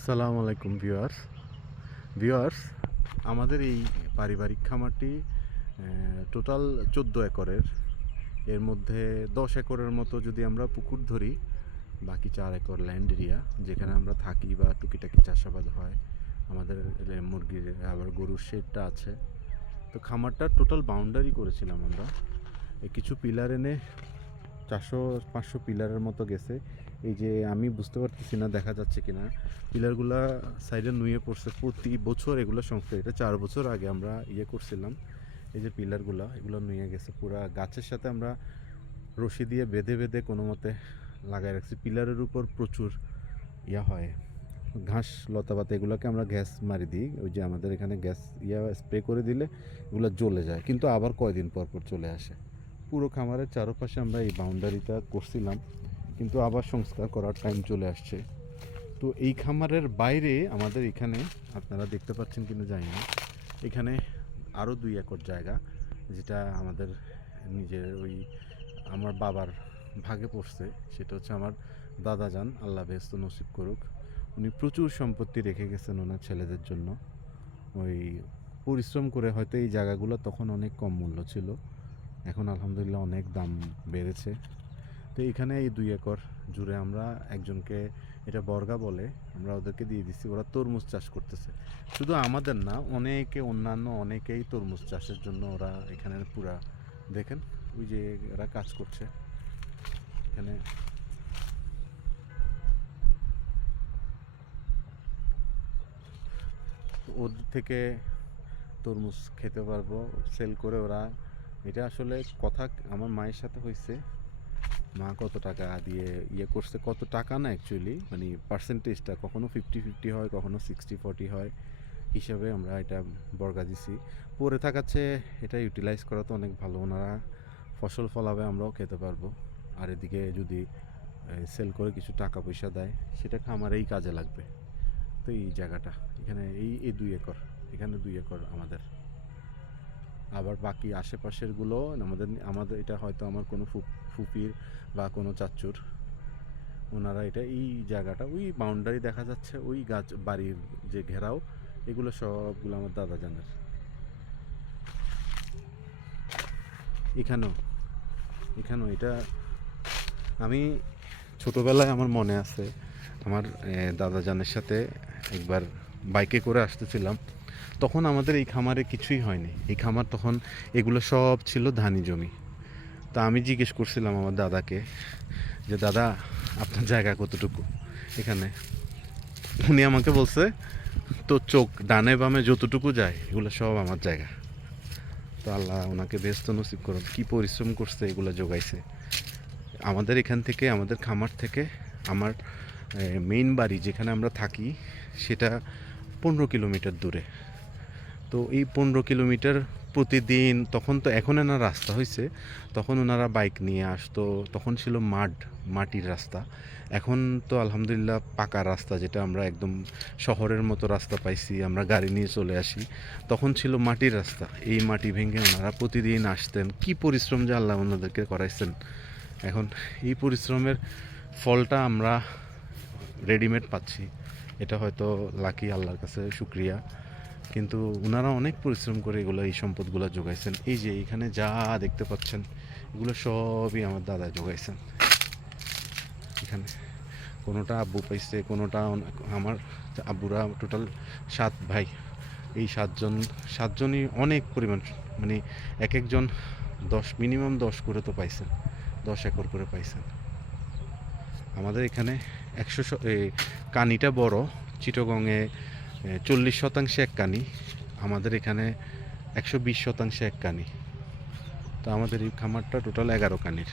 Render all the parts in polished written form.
আসসালামু আলাইকুম ভিউয়ার্স আমাদের এই পারিবারিক খামারটি টোটাল 14 একরের। এর মধ্যে 10 একরের মতো যদি আমরা পুকুর ধরি, বাকি 4 একর ল্যান্ড এরিয়া যেখানে আমরা থাকি বা টুকিটাকি চাষাবাদ হয়। আমাদের মুরগির আবার গরুর শেডটা আছে। তো খামারটা টোটাল বাউন্ডারি করেছিলাম আমরা। কিছু পিলার এনে 400-500 পিলারের মতো গেছে। এই যে আমি বুঝতে পারতেছি না দেখা যাচ্ছে কিনা, পিলারগুলা সাইডে নুয়ে পড়ছে। প্রতি বছর এগুলো সংস্কার, এটা 4 বছর আগে আমরা করছিলাম। এই যে পিলারগুলা এগুলো নুয়ে গেছে পুরা। গাছের সাথে আমরা রশি দিয়ে বেঁধে বেঁধে কোনো মতে লাগাই রাখছি। পিলারের উপর প্রচুর হয়, ঘাস লতাপাতা, এগুলোকে আমরা গ্যাস মারি দিই। ওই যে আমাদের এখানে গ্যাস স্প্রে করে দিলে এগুলো জ্বলে যায়, কিন্তু আবার কয়দিন পর পর চলে আসে। পুরো খামারের চারপাশে আমরা এই বাউন্ডারিটা করছিলাম, কিন্তু আবার সংস্কার করার টাইম চলে আসছে। তো এই খামারের বাইরে আমাদের এখানে, আপনারা দেখতে পাচ্ছেন কিনা জানি না, এখানে আরও 2 একর জায়গা, যেটা আমাদের নিজের ওই আমার বাবার ভাগে পড়ছে। সেটা হচ্ছে আমার দাদা যান, আল্লাহ বেহেশত নসিব করুক। উনি প্রচুর সম্পত্তি রেখে গেছেন ওনার ছেলেদের জন্য। ওই পরিশ্রম করে হয়তো এই জায়গাগুলো তখন অনেক কম মূল্য ছিল, এখন আলহামদুলিল্লাহ অনেক দাম বেড়েছে। তো এখানে এই 2 একর জুড়ে আমরা একজনকে, এটা বর্গা বলে, আমরা ওদেরকে দিয়ে দিচ্ছি। ওরা তরমুজ চাষ করতেছে। শুধু আমাদের না, অন্যান্য অনেকেই তরমুজ চাষের জন্য ওরা এখানে পুরা, দেখেন ওই যে এরা কাজ করছে এখানে। ওদের থেকে তরমুজ খেতে পারবো, সেল করে ওরা। এটা আসলে কথা আমার মায়ের সাথে হয়েছে। মা কত টাকা দিয়ে করছে, কত টাকা না অ্যাকচুয়ালি, মানে পার্সেন্টেজটা কখনো 50-50 হয়, কখনো 60-40 হয়, হিসাবে আমরা এটা বর্গা দিছি। পরে থাকাচ্ছে এটা ইউটিলাইজ করা তো অনেক ভালো। ওনারা ফসল ফলাবে, আমরাও খেতে পারবো। আর এদিকে যদি সেল করে কিছু টাকা পয়সা দেয়, সেটা খামারেই কাজে লাগবে। তো এই জায়গাটা এখানে এই 2 একর, এখানে 2 একর আমাদের। আবার বাকি আশেপাশেরগুলো আমাদের এটা হয়তো আমার কোনো ফুপির বা কোনো চাচ্চুর, ওনারা এটা এই জায়গাটা, ওই বাউন্ডারি দেখা যাচ্ছে, ওই গাছ বাড়ির যে ঘেরাও, এগুলো সবগুলো আমার দাদা জানের। এখানেও এখানেও এটা আমি ছোটোবেলায় আমার মনে আছে, আমার দাদা জানের সাথে একবার বাইকে করে আসতেছিলাম। তখন আমাদের এই খামারে কিছুই হয়নি। এই খামার তখন এগুলো সব ছিল ধানি জমি। তা আমি জিজ্ঞেস করছিলাম আমার দাদাকে যে, দাদা আপনার জায়গা কতটুকু এখানে? উনি আমাকে বলছে, তো চোখ ডানে বামে যতটুকু যায় এগুলো সব আমার জায়গা। তো আল্লাহ ওনাকে ব্যস্ত নসিব করুন, কী পরিশ্রম করছে, এগুলো জোগাইছে। আমাদের এখান থেকে, আমাদের খামার থেকে আমার মেইন বাড়ি যেখানে আমরা থাকি, সেটা 15 কিলোমিটার দূরে। তো এই 15 কিলোমিটার প্রতিদিন, তখন তো এখন না রাস্তা হয়েছে, তখন ওনারা বাইক নিয়ে আসতো। তখন ছিল মাটির রাস্তা। এখন তো আলহামদুলিল্লাহ পাকা রাস্তা, যেটা আমরা একদম শহরের মতো রাস্তা পাইছি, আমরা গাড়ি নিয়ে চলে আসি। তখন ছিল মাটির রাস্তা। এই মাটি ভেঙে ওনারা প্রতিদিন আসতেন। কি পরিশ্রম যে আল্লাহ ওনাদেরকে করাইছেন। এখন এই পরিশ্রমের ফলটা আমরা রেডিমেড পাচ্ছি। এটা হয়তো লাকি, আল্লাহর কাছে শুক্রিয়া। কিন্তু ওনারা অনেক পরিশ্রম করে এই সম্পদগুলো জোগাইছেন। এই যে এখানে যা দেখতে পাচ্ছেন, এগুলো সবই আমার দাদা জোগাইছেন। এখানে কোনোটা আব্বু পাইছে, কোনোটা আমার আব্বুরা। টোটাল 7 ভাই। এই সাতজনই অনেক পরিমাণ, মানে এক একজন মিনিমাম 10 করে তো পাইছেন, 10 একর করে পাইছেন। আমাদের এখানে 100 কানিটা বড়। চিটগংয়ে 40% এক কানি, আমাদের এখানে 120% এক কানি। তো আমাদের এই খামারটা টোটাল 11 কানির।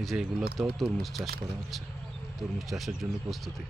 এই যে এগুলোতেও তরমুজ চাষ করা হচ্ছে, তরমুজ চাষের জন্য প্রস্তুতি।